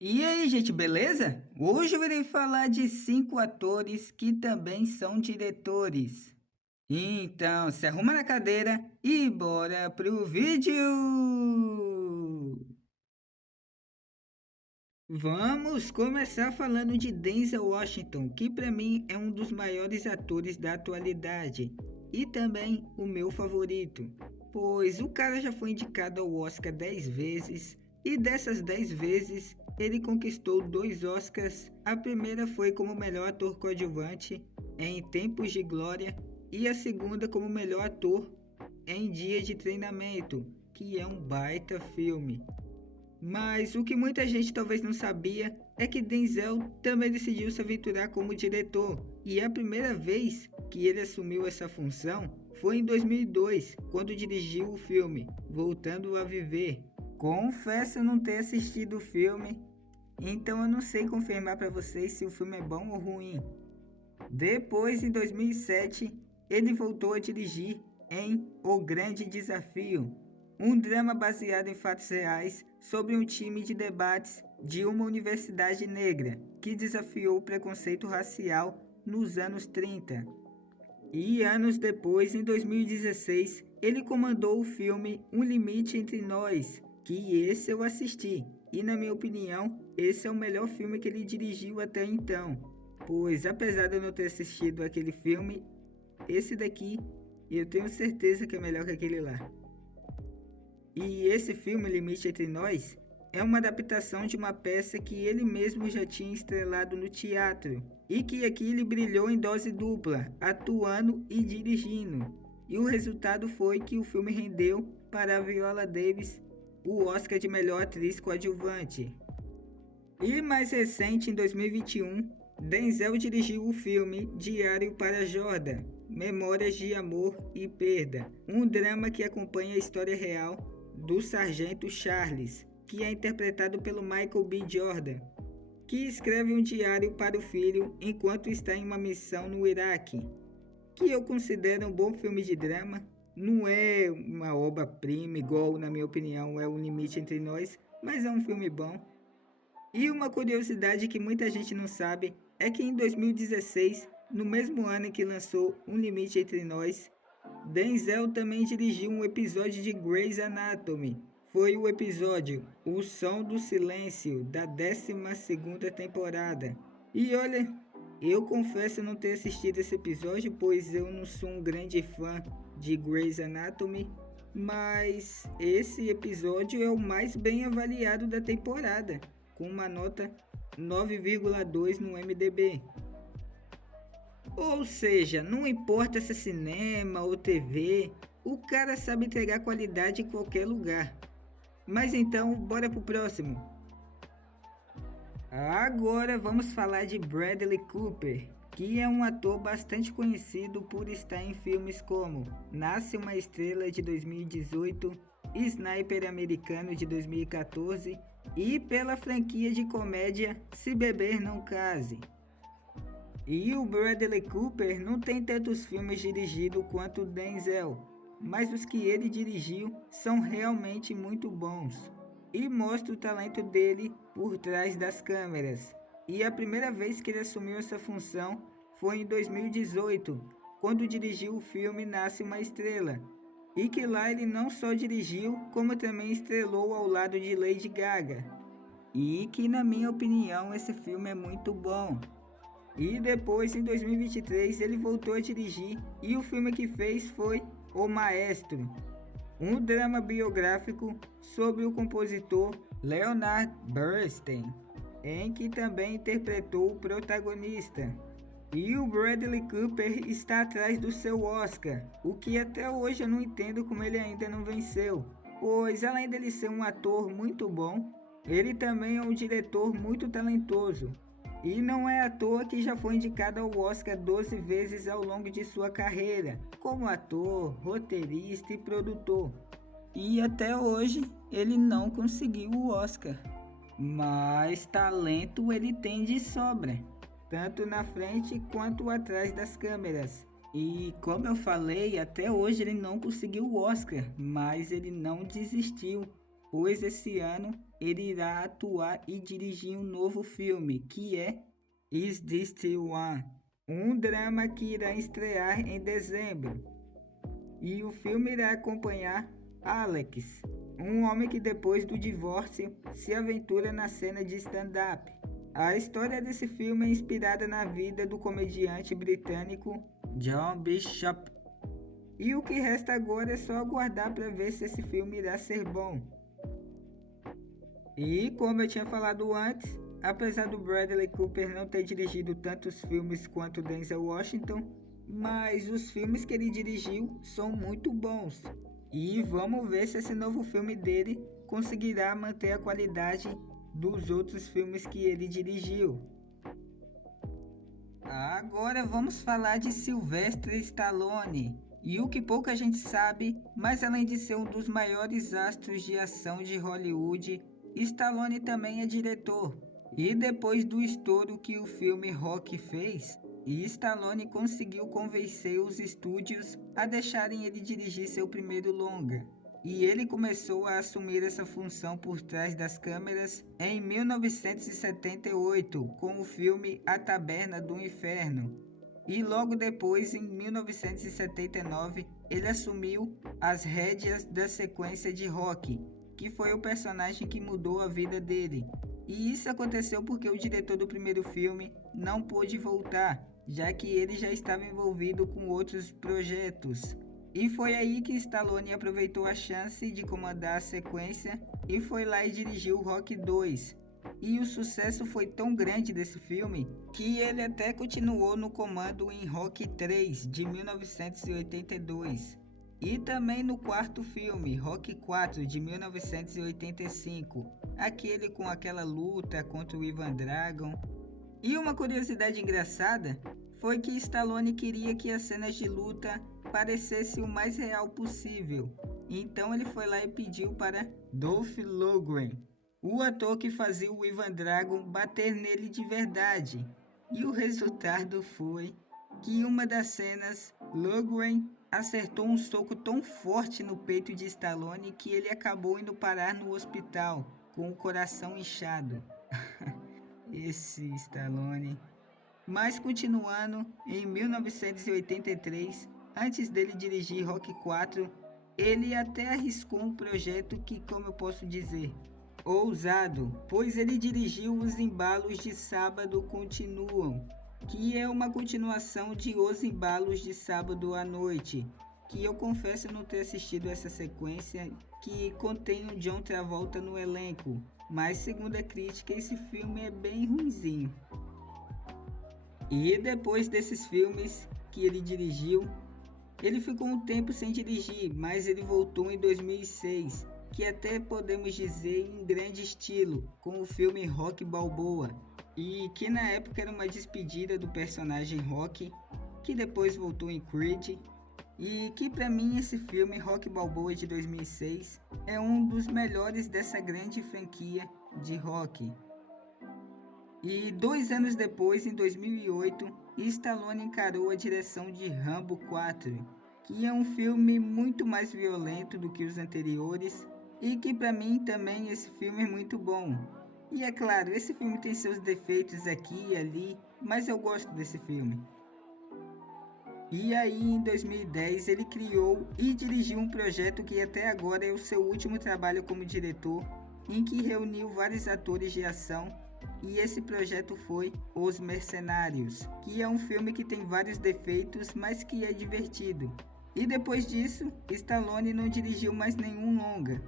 E aí, gente, beleza? Hoje eu irei falar de 5 atores que também são diretores. Então, se arruma na cadeira e bora pro vídeo! Vamos começar falando de Denzel Washington, que para mim é um dos maiores atores da atualidade e também o meu favorito, pois o cara já foi indicado ao Oscar 10 vezes e dessas 10 vezes ele conquistou 2 Oscars. A primeira foi como melhor ator coadjuvante em Tempos de Glória e a segunda como melhor ator em Dia de Treinamento, que é um baita filme. Mas o que muita gente talvez não sabia é que Denzel também decidiu se aventurar como diretor, e a primeira vez que ele assumiu essa função foi em 2002, quando dirigiu o filme Voltando a Viver. Confesso não ter assistido o filme, então eu não sei confirmar para vocês se o filme é bom ou ruim. Depois, em 2007, ele voltou a dirigir em O Grande Desafio, um drama baseado em fatos reais sobre um time de debates de uma universidade negra que desafiou o preconceito racial nos anos 30. E anos depois, em 2016, ele comandou o filme Um Limite Entre Nós, que esse eu assisti. E na minha opinião, esse é o melhor filme que ele dirigiu até então. Pois apesar de eu não ter assistido aquele filme, esse daqui eu tenho certeza que é melhor que aquele lá. E esse filme, Limite Entre Nós, é uma adaptação de uma peça que ele mesmo já tinha estrelado no teatro, e que aqui ele brilhou em dose dupla, atuando e dirigindo. E o resultado foi que o filme rendeu para a Viola Davis o Oscar de melhor atriz coadjuvante. E mais recente, em 2021, Denzel dirigiu o filme Diário para Jordan, Memórias de Amor e Perda, um drama que acompanha a história real do sargento Charles, que é interpretado pelo Michael B. Jordan, que escreve um diário para o filho enquanto está em uma missão no Iraque, que eu considero um bom filme de drama. Não é uma obra-prima igual, na minha opinião, é O Limite Entre Nós, mas é um filme bom. E uma curiosidade que muita gente não sabe é que em 2016, no mesmo ano em que lançou Um Limite Entre Nós, Denzel também dirigiu um episódio de Grey's Anatomy. Foi o episódio O Som do Silêncio, da 12ª temporada. E olha, eu confesso não ter assistido esse episódio, pois eu não sou um grande fã de Grey's Anatomy, mas esse episódio é o mais bem avaliado da temporada, com uma nota 9,2 no MDB. Ou seja, não importa se é cinema ou TV, o cara sabe entregar qualidade em qualquer lugar. Mas então, bora pro próximo. Agora vamos falar de Bradley Cooper, que é um ator bastante conhecido por estar em filmes como Nasce uma Estrela de 2018, Sniper Americano de 2014 e pela franquia de comédia Se Beber Não Case. E o Bradley Cooper não tem tantos filmes dirigidos quanto o Denzel, mas os que ele dirigiu são realmente muito bons e mostra o talento dele por trás das câmeras. E a primeira vez que ele assumiu essa função foi em 2018, quando dirigiu o filme Nasce uma Estrela, e que lá ele não só dirigiu, como também estrelou ao lado de Lady Gaga. E que na minha opinião esse filme é muito bom. E depois, em 2023, ele voltou a dirigir e o filme que fez foi O Maestro, um drama biográfico sobre o compositor Leonard Bernstein, em que também interpretou o protagonista. E o Bradley Cooper está atrás do seu Oscar, o que até hoje eu não entendo como ele ainda não venceu, pois além dele ser um ator muito bom, ele também é um diretor muito talentoso. E não é à toa que já foi indicado ao Oscar 12 vezes ao longo de sua carreira, como ator, roteirista e produtor. E até hoje ele não conseguiu o Oscar. Mas talento ele tem de sobra, tanto na frente quanto atrás das câmeras. E como eu falei, até hoje ele não conseguiu o Oscar, mas ele não desistiu. pois esse ano ele irá atuar e dirigir um novo filme, que é Is This Still One? Um drama que irá estrear em dezembro. E o filme irá acompanhar Alex, um homem que depois do divórcio se aventura na cena de stand-up. A história desse filme é inspirada na vida do comediante britânico John Bishop. E o que resta agora é só aguardar para ver se esse filme irá ser bom. E como eu tinha falado antes, apesar do Bradley Cooper não ter dirigido tantos filmes quanto Denzel Washington, mas os filmes que ele dirigiu são muito bons. E vamos ver se esse novo filme dele conseguirá manter a qualidade dos outros filmes que ele dirigiu. Agora vamos falar de Sylvester Stallone. E o que pouca gente sabe, mas além de ser um dos maiores astros de ação de Hollywood, Stallone também é diretor. E depois do estouro que o filme Rocky fez, Stallone conseguiu convencer os estúdios a deixarem ele dirigir seu primeiro longa. E ele começou a assumir essa função por trás das câmeras em 1978, com o filme A Taberna do Inferno. E logo depois, em 1979, ele assumiu as rédeas da sequência de Rocky, que foi o personagem que mudou a vida dele. E isso aconteceu porque o diretor do primeiro filme não pôde voltar, já que ele já estava envolvido com outros projetos. E foi aí que Stallone aproveitou a chance de comandar a sequência e foi lá e dirigiu Rocky 2. E o sucesso foi tão grande desse filme que ele até continuou no comando em Rocky 3 de 1982. E também no quarto filme, Rocky 4 de 1985, aquele com aquela luta contra o Ivan Drago. E uma curiosidade engraçada foi que Stallone queria que as cenas de luta parecesse o mais real possível. Então ele foi lá e pediu para Dolph Lundgren, o ator que fazia o Ivan Drago, bater nele de verdade. E o resultado foi que em uma das cenas, Lundgren acertou um soco tão forte no peito de Stallone que ele acabou indo parar no hospital com o coração inchado. Esse Stallone. Mas continuando, em 1983, antes dele dirigir Rocky 4, ele até arriscou um projeto que, como eu posso dizer, ousado, pois ele dirigiu Os Embalos de Sábado Continuam, que é uma continuação de Os Embalos de Sábado à Noite, que eu confesso não ter assistido essa sequência, que contém o John Travolta no elenco, mas segundo a crítica esse filme é bem ruinzinho. E depois desses filmes que ele dirigiu, ele ficou um tempo sem dirigir, mas ele voltou em 2006, que até podemos dizer em grande estilo, com o filme Rocky Balboa, e que na época era uma despedida do personagem Rocky, que depois voltou em Creed, e que para mim esse filme Rocky Balboa de 2006 é um dos melhores dessa grande franquia de Rocky. E 2 anos depois, em 2008, Stallone encarou a direção de Rambo 4, que é um filme muito mais violento do que os anteriores e que para mim também esse filme é muito bom. E é claro, esse filme tem seus defeitos aqui e ali, mas eu gosto desse filme. E aí em 2010 ele criou e dirigiu um projeto que até agora é o seu último trabalho como diretor, em que reuniu vários atores de ação. E esse projeto foi Os Mercenários, que é um filme que tem vários defeitos, mas que é divertido. E depois disso, Stallone não dirigiu mais nenhum longa.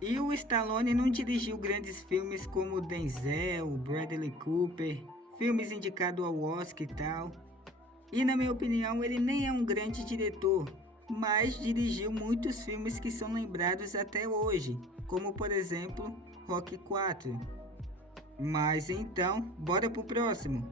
E o Stallone não dirigiu grandes filmes como Denzel, Bradley Cooper, filmes indicados ao Oscar e tal. E na minha opinião, ele nem é um grande diretor, mas dirigiu muitos filmes que são lembrados até hoje, como por exemplo, Rocky 4. Mas então, bora pro próximo.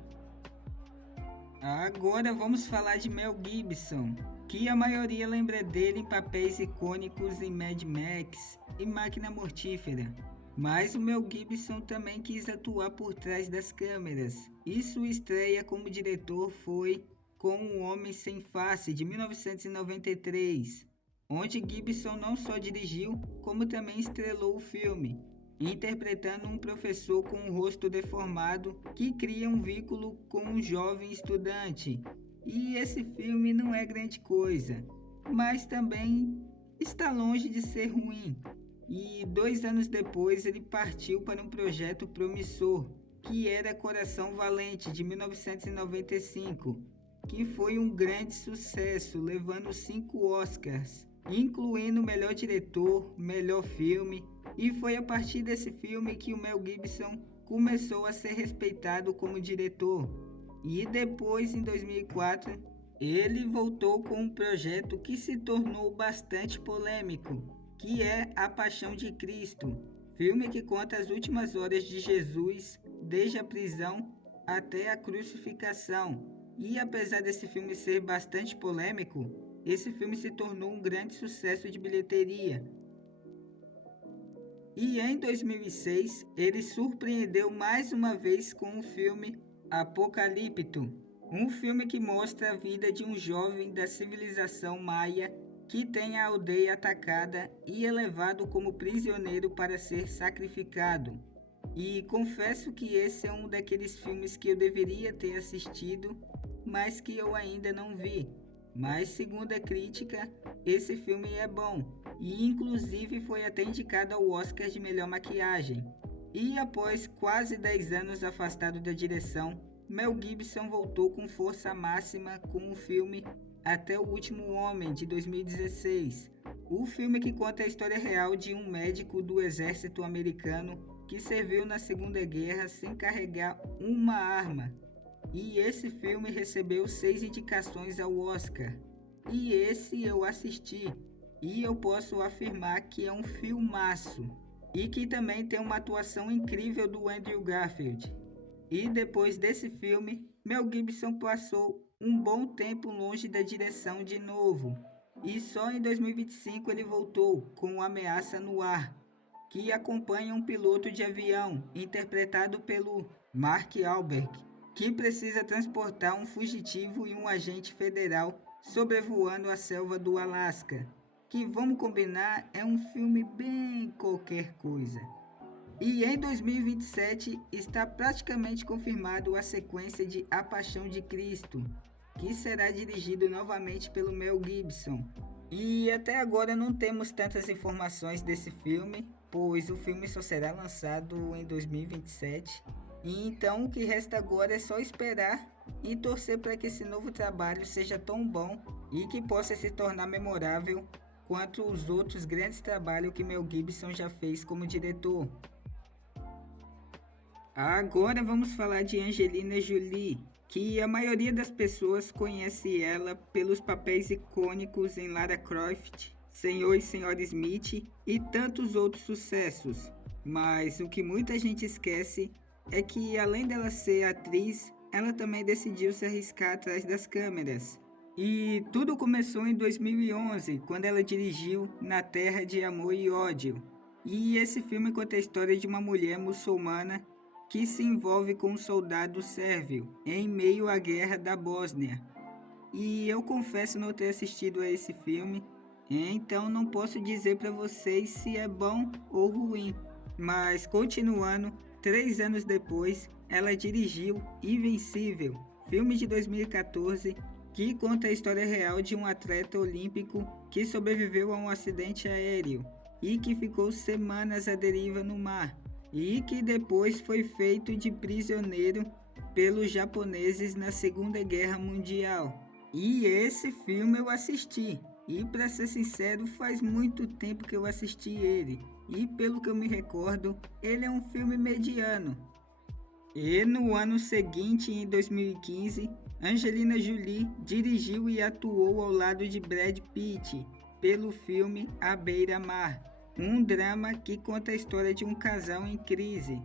Agora vamos falar de Mel Gibson, que a maioria lembra dele em papéis icônicos em Mad Max e Máquina Mortífera. Mas o Mel Gibson também quis atuar por trás das câmeras, e sua estreia como diretor foi com O Homem Sem Face, de 1993. onde Gibson não só dirigiu, como também estrelou o filme, interpretando um professor com um rosto deformado que cria um vínculo com um jovem estudante. E esse filme não é grande coisa, mas também está longe de ser ruim. E 2 anos depois ele partiu para um projeto promissor, que era Coração Valente, de 1995, que foi um grande sucesso, levando 5 Oscars, incluindo melhor diretor, melhor filme, e foi a partir desse filme que o Mel Gibson começou a ser respeitado como diretor. E depois, em 2004, ele voltou com um projeto que se tornou bastante polêmico, que é A Paixão de Cristo, filme que conta as últimas horas de Jesus, desde a prisão até a crucificação. E apesar desse filme ser bastante polêmico, esse filme se tornou um grande sucesso de bilheteria. E em 2006, ele surpreendeu mais uma vez com o filme Apocalipto, um filme que mostra a vida de um jovem da civilização maia que tem a aldeia atacada e é levado como prisioneiro para ser sacrificado. E confesso que esse é um daqueles filmes que eu deveria ter assistido, mas que eu ainda não vi. Mas segundo a crítica, esse filme é bom, e inclusive foi até indicado ao Oscar de melhor maquiagem. E após quase 10 anos afastado da direção, Mel Gibson voltou com força máxima com o filme Até o Último Homem, de 2016. O filme que conta a história real de um médico do exército americano que serviu na Segunda Guerra sem carregar uma arma. E esse filme recebeu 6 indicações ao Oscar. E esse eu assisti. E eu posso afirmar que é um filmaço. E que também tem uma atuação incrível do Andrew Garfield. E depois desse filme, Mel Gibson passou um bom tempo longe da direção de novo. E só em 2025 ele voltou com Ameaça no Ar, que acompanha um piloto de avião, interpretado pelo Mark Wahlberg, que precisa transportar um fugitivo e um agente federal sobrevoando a selva do Alasca, que, vamos combinar, é um filme bem qualquer coisa. E em 2027 está praticamente confirmado a sequência de A Paixão de Cristo, que será dirigido novamente pelo Mel Gibson. E até agora não temos tantas informações desse filme, pois o filme só será lançado em 2027. E então o que resta agora é só esperar e torcer para que esse novo trabalho seja tão bom e que possa se tornar memorável quanto os outros grandes trabalhos que Mel Gibson já fez como diretor. Agora vamos falar de Angelina Jolie, que a maioria das pessoas conhece ela pelos papéis icônicos em Lara Croft, Senhor e Senhora Smith e tantos outros sucessos. Mas o que muita gente esquece é que, além dela ser atriz, ela também decidiu se arriscar atrás das câmeras. E tudo começou em 2011, quando ela dirigiu Na Terra de Amor e Ódio. E esse filme conta a história de uma mulher muçulmana que se envolve com um soldado sérvio em meio à guerra da Bósnia. E eu confesso não ter assistido a esse filme, então não posso dizer para vocês se é bom ou ruim. Mas continuando, 3 anos depois, ela dirigiu Invencível, filme de 2014, que conta a história real de um atleta olímpico que sobreviveu a um acidente aéreo e que ficou semanas à deriva no mar, e que depois foi feito de prisioneiro pelos japoneses na Segunda Guerra Mundial. E esse filme eu assisti, e para ser sincero, faz muito tempo que eu assisti ele, e pelo que eu me recordo, ele é um filme mediano. E no ano seguinte, em 2015, Angelina Jolie dirigiu e atuou ao lado de Brad Pitt pelo filme À Beira-Mar, um drama que conta a história de um casal em crise.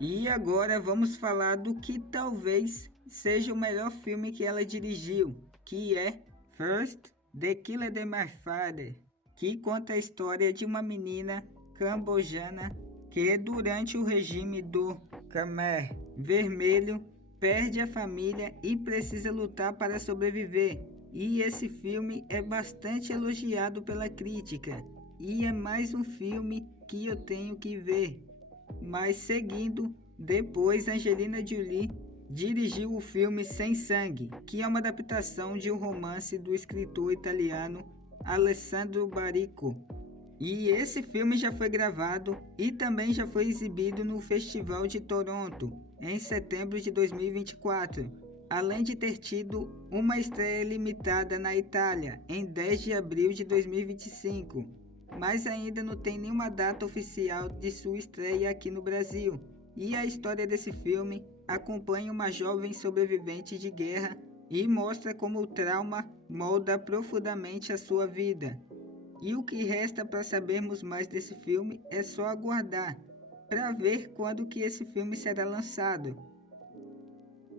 E agora vamos falar do que talvez seja o melhor filme que ela dirigiu, que é First, The Killer de My Father, que conta a história de uma menina cambojana que durante o regime do Khmer Vermelho perde a família e precisa lutar para sobreviver. E esse filme é bastante elogiado pela crítica. E é mais um filme que eu tenho que ver. Mas seguindo, depois Angelina Jolie dirigiu o filme Sem Sangue, que é uma adaptação de um romance do escritor italiano Alessandro Baricco. E esse filme já foi gravado e também já foi exibido no Festival de Toronto em setembro de 2024, além de ter tido uma estreia limitada na Itália em 10 de abril de 2025, mas ainda não tem nenhuma data oficial de sua estreia aqui no Brasil. E a história desse filme acompanha uma jovem sobrevivente de guerra e mostra como o trauma molda profundamente a sua vida. E o que resta para sabermos mais desse filme é só aguardar para ver quando que esse filme será lançado.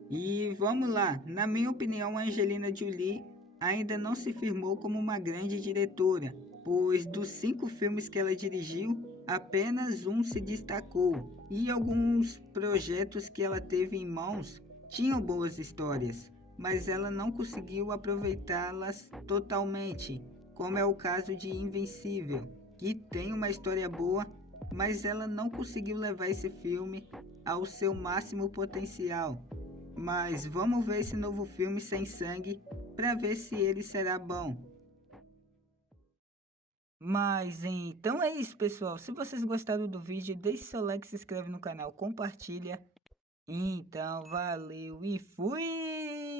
E vamos lá, na minha opinião, a Angelina Jolie ainda não se firmou como uma grande diretora, pois dos 5 filmes que ela dirigiu, apenas um se destacou, e alguns projetos que ela teve em mãos tinham boas histórias, mas ela não conseguiu aproveitá-las totalmente, como é o caso de Invencível, que tem uma história boa, mas ela não conseguiu levar esse filme ao seu máximo potencial. Mas vamos ver esse novo filme Sem Sangue para ver se ele será bom. Mas então é isso, pessoal. Se vocês gostaram do vídeo, deixe seu like, se inscreve no canal, compartilha. Então, valeu e fui!